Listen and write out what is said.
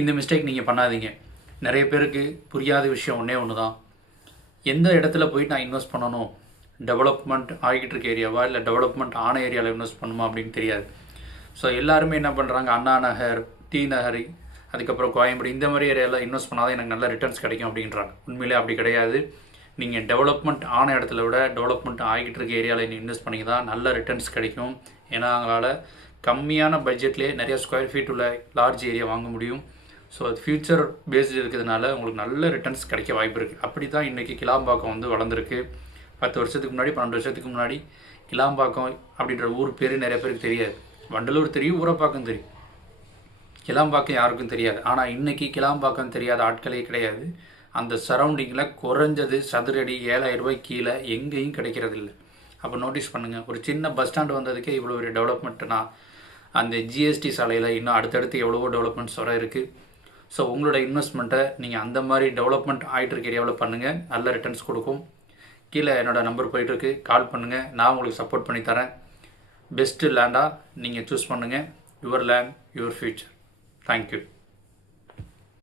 இந்த மிஸ்டேக் நீங்கள் பண்ணாதீங்க. நிறைய பேருக்கு புரியாத விஷயம் ஒன்று தான், எந்த இடத்துல போய் நான் இன்வெஸ்ட் பண்ணணும், டெவலப்மெண்ட் ஆகிட்டு இருக்க ஏரியாவா இல்லை டெவலப்மெண்ட் ஆன ஏரியாவில் இன்வெஸ்ட் பண்ணுமா அப்படின்னு தெரியாது. ஸோ எல்லாருமே என்ன பண்ணுறாங்க, அண்ணா நகர், டி நகர், அதுக்கப்புறம் கோயம்பேடு இந்த மாதிரி ஏரியாவில் இன்வெஸ்ட் பண்ணாதான் எனக்கு நல்ல ரிட்டர்ன்ஸ் கிடைக்கும் அப்படின்றாங்க. உண்மையிலே அப்படி கிடையாது. நீங்கள் டெவலப்மெண்ட் ஆன இடத்துல விட டெவலப்மெண்ட் ஆகிட்டு இருக்க ஏரியாவில் நீங்கள் இன்வெஸ்ட் பண்ணி தான் நல்ல ரிட்டர்ன்ஸ் கிடைக்கும். ஏன்னா அவங்களால கம்மியான பட்ஜெட்லேயே நிறைய ஸ்கொயர் ஃபீட் உள்ள லார்ஜ் ஏரியா வாங்க முடியும். ஸோ அது ஃப்யூச்சர் பேஸ்டு இருக்கிறதுனால உங்களுக்கு நல்ல ரிட்டர்ன்ஸ் கிடைக்க வாய்ப்பு இருக்குது. அப்படி தான் இன்றைக்கி கிளாம்பாக்கம் வந்து வளர்ந்துருக்கு. 10 வருஷத்துக்கு முன்னாடி 12 வருஷத்துக்கு முன்னாடி கிளாம்பாக்கம் அப்படின்ற ஊர் பேர் நிறைய பேருக்கு தெரியாது. வண்டலூர் தெரியும், ஊரப்பாக்கம் தெரியும், கிளாம்பாக்கம் யாருக்கும் தெரியாது. ஆனால் இன்றைக்கி கிளாம்பாக்கம் தெரியாத ஆட்களே கிடையாது. அந்த சரௌண்டிங்கில் குறைஞ்சது சதுரடி 7,000 ரூபாய் கீழே எங்கேயும் கிடைக்கிறது இல்லை. அப்போ நோட்டீஸ் பண்ணுங்கள், ஒரு சின்ன பஸ் ஸ்டாண்டு வந்ததுக்கே இவ்வளோ ஒரு டெவலப்மெண்ட்னா அந்த ஜிஎஸ்டி சாலையில் இன்னும் அடுத்தடுத்து எவ்வளவோ டெவலப்மெண்ட்ஸ் வர இருக்குது. ஸோ உங்களோட இன்வெஸ்ட்மெண்ட்டை நீங்கள் அந்த மாதிரி டெவலப்மெண்ட் ஆகிட்டு இருக்க ஏரியாவில் பண்ணுங்கள், நல்ல ரிட்டர்ன்ஸ் கொடுக்கும். கீழே என்னோடய நம்பர் போயிட்டுருக்கு, கால் பண்ணுங்கள், நான் உங்களுக்கு சப்போர்ட் பண்ணி தரேன். பெஸ்ட்டு லேண்டாக நீங்கள் சூஸ் பண்ணுங்கள். Your land your future. Thank you.